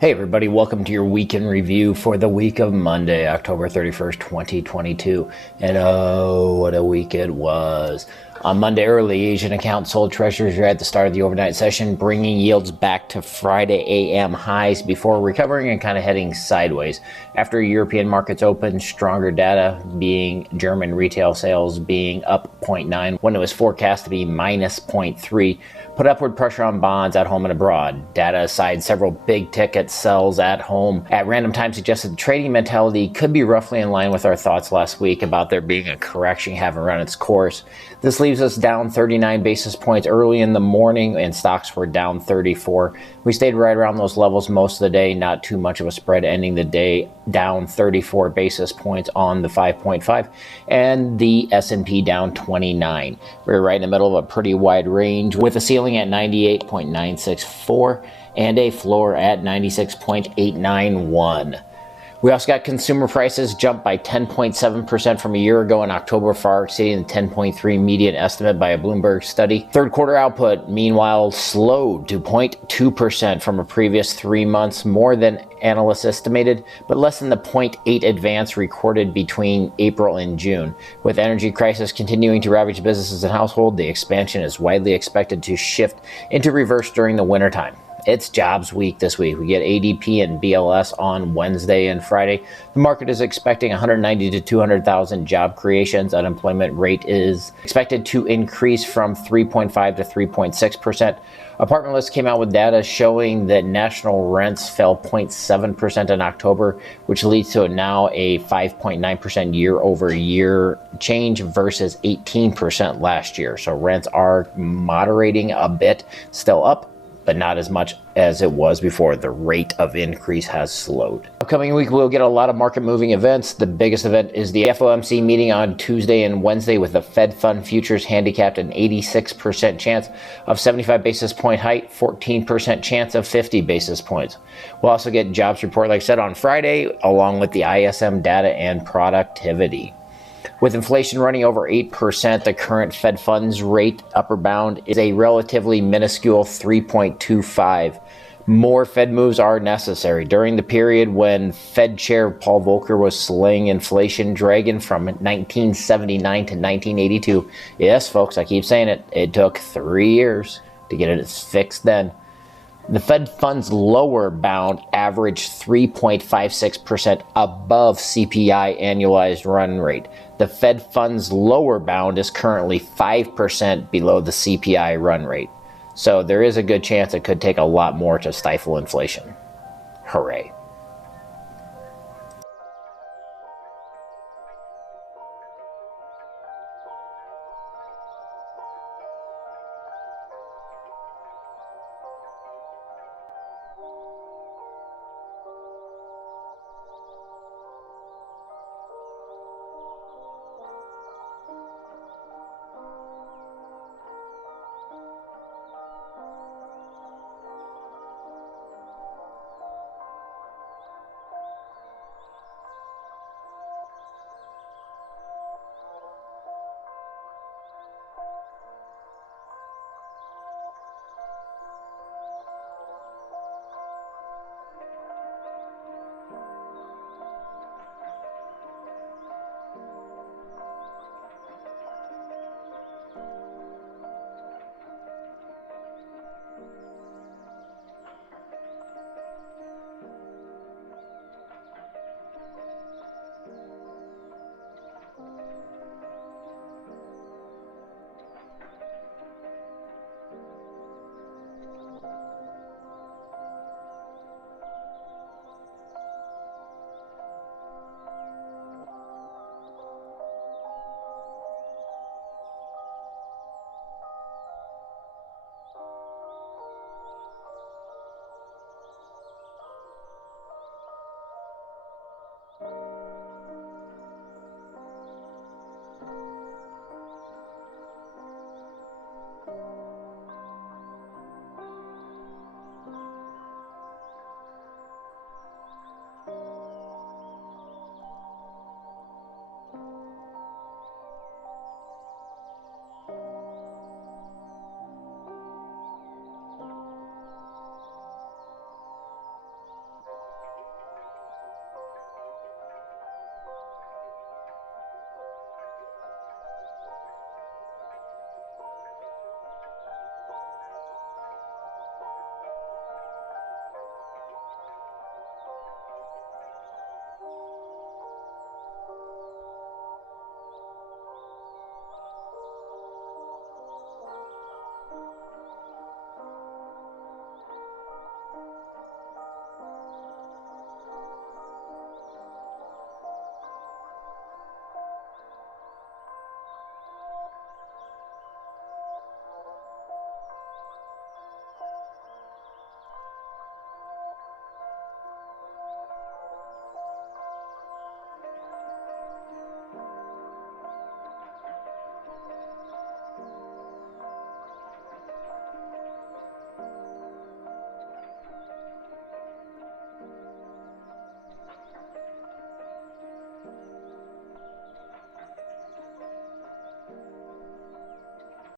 Hey everybody, welcome to your weekend review for the week of Monday, October 31st, 2022. And oh, what a week it was. On Monday early, Asian accounts sold treasuries at the start of the overnight session, bringing yields back to Friday AM highs before recovering and kind of heading sideways. After European markets opened, stronger data being German retail sales being up 0.9 when it was forecast to be minus 0.3, put upward pressure on bonds at home and abroad. Data aside, several big ticket sells at home at random times suggested the trading mentality could be roughly in line with our thoughts last week about there being a correction having run its course. This leaves us down 39 basis points early in the morning, and stocks were down 34. We stayed right around those levels most of the day, not too much of a spread, ending the day down 34 basis points on the 5.5, and the S&P down 29. We're right in the middle of a pretty wide range with a ceiling at 98.964 and a floor at 96.891. We also got consumer prices jumped by 10.7% from a year ago in October, far exceeding the 10.3 median estimate by a Bloomberg study. Third quarter output, meanwhile, slowed to 0.2% from a previous 3 months, more than analysts estimated, but less than the 0.8 advance recorded between April and June. With energy crisis continuing to ravage businesses and households, the expansion is widely expected to shift into reverse during the wintertime. It's jobs week this week. We get ADP and BLS on Wednesday and Friday. The market is expecting 190 to 200,000 job creations. Unemployment rate is expected to increase from 3.5 to 3.6%. Apartment List came out with data showing that national rents fell 0.7% in October, which leads to now a 5.9% year over year change versus 18% last year. So rents are moderating a bit, still up, but not as much as it was before. The rate of increase has slowed. Upcoming week, we'll get a lot of market moving events. The biggest event is the FOMC meeting on Tuesday and Wednesday, with the Fed Fund futures handicapped an 86% chance of 75 basis point hike, 14% chance of 50 basis points. We'll also get jobs report, like I said, on Friday, along with the ISM data and productivity. With inflation running over 8%, the current Fed funds rate upper bound is a relatively minuscule 3.25. More Fed moves are necessary. During the period when Fed Chair Paul Volcker was slaying inflation dragon from 1979 to 1982, yes, folks, I keep saying it, it took 3 years to get it fixed then. The Fed funds lower bound averaged 3.56% above CPI annualized run rate. The Fed funds lower bound is currently 5% below the CPI run rate. So there is a good chance it could take a lot more to stifle inflation. Hooray.